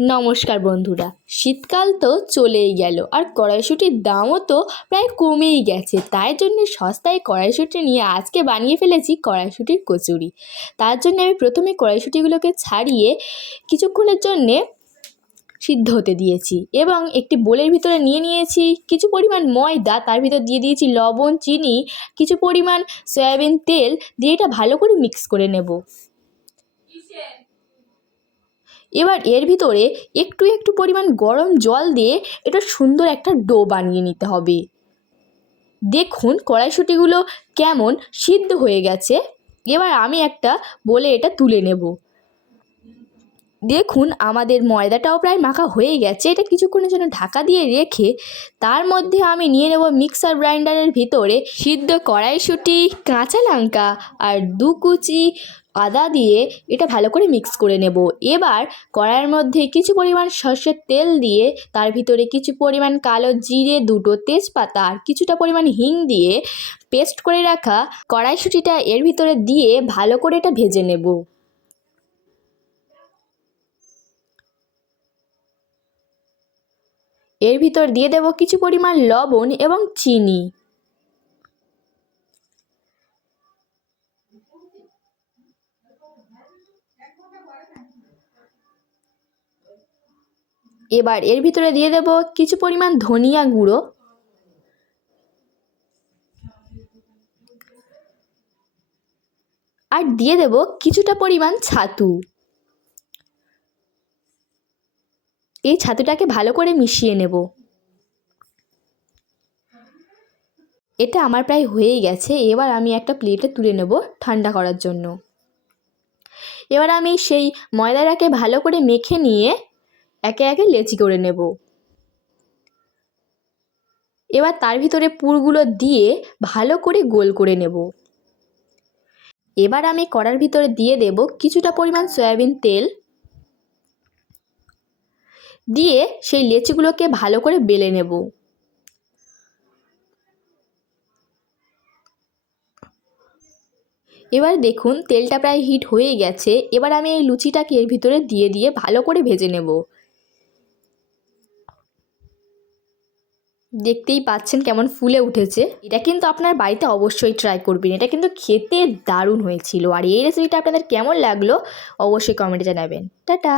নমস্কার বন্ধুরা, শীতকাল তো চলেই গেল আর কড়াইশুঁটির দামও তো প্রায় কমেই গেছে। তাই জন্য সস্তায় কড়াইশুঁটি নিয়ে আজকে বানিয়ে ফেলেছি কড়াইশুঁটির কচুরি। তার জন্য আমি প্রথমে কড়াইশুঁটিগুলোকে ছাড়িয়ে কিছুক্ষণের জন্যে সিদ্ধ হতে দিয়েছি এবং একটি বোলের ভিতরে নিয়ে নিয়েছি কিছু পরিমাণ ময়দা, তার ভিতর দিয়ে দিয়েছি লবণ, চিনি, কিছু পরিমাণ সয়াবিন তেল দিয়ে এটা ভালো করে মিক্স করে নেব। এবার এর ভিতরে একটু একটু পরিমাণ গরম জল দিয়ে এটা সুন্দর একটা ডো বানিয়ে নিতে হবে। দেখুন কড়াইশুঁটিগুলো কেমন সিদ্ধ হয়ে গেছে। এবার আমি একটা বলে এটা তুলে নেব। দেখুন আমাদের ময়দাটাও প্রায় মাখা হয়ে গেছে। এটা কিছুক্ষণের জন্য ঢাকা দিয়ে রেখে তার মধ্যে আমি নিয়ে নেব মিক্সার গ্রাইন্ডারের ভিতরে সিদ্ধ কড়াইশুঁটি, কাঁচা লঙ্কা আর 2 কুচি আদা দিয়ে এটা ভালো করে মিক্স করে নেব। এবার কড়াইয়ের মধ্যে কিছু পরিমাণ সর্ষের তেল দিয়ে তার ভিতরে কিছু পরিমাণ কালো জিরে, 2টো তেজপাতা আর কিছুটা পরিমাণ হিং দিয়ে পেস্ট করে রাখা কড়াইশুঁটিটা এর ভিতরে দিয়ে ভালো করে এটা ভেজে নেব। এর ভিতর দিয়ে দেব কিছু পরিমাণ লবণ এবং চিনি। এবার এর ভিতরে দিয়ে দেব কিছু পরিমাণ ধনিয়া গুঁড়ো আর দিয়ে দেব কিছুটা পরিমাণ ছাতু। এই ছাতুটাকে ভালো করে মিশিয়ে নেব। এটা আমার প্রায় হয়েই গেছে। এবার আমি একটা প্লেটে তুলে নেব ঠান্ডা করার জন্য। এবার আমি সেই ময়দাটাকে ভালো করে মেখে নিয়ে একে একে লেচি করে নেব। এবার তার ভিতরে পুরগুলো দিয়ে ভালো করে গোল করে নেব। এবার আমি কড়ার ভিতরে দিয়ে দেব কিছুটা পরিমাণ সয়াবিন তেল দিয়ে সেই লেচিগুলোকে ভালো করে বেলে নেব। এবার দেখুন তেলটা প্রায় হিট হয়ে গেছে। এবার আমি এই লুচিটাকে এর ভিতরে দিয়ে দিয়ে ভালো করে ভেজে নেব। দেখতেই পাচ্ছেন কেমন ফুলে উঠেছে। এটা কিন্তু আপনার বাড়িতে অবশ্যই ট্রাই করবেন। এটা কিন্তু খেতে দারুণ হয়েছিল। আর এই রেসিপিটা আপনাদের কেমন লাগলো অবশ্যই কমেন্টে জানাবেন। টাটা।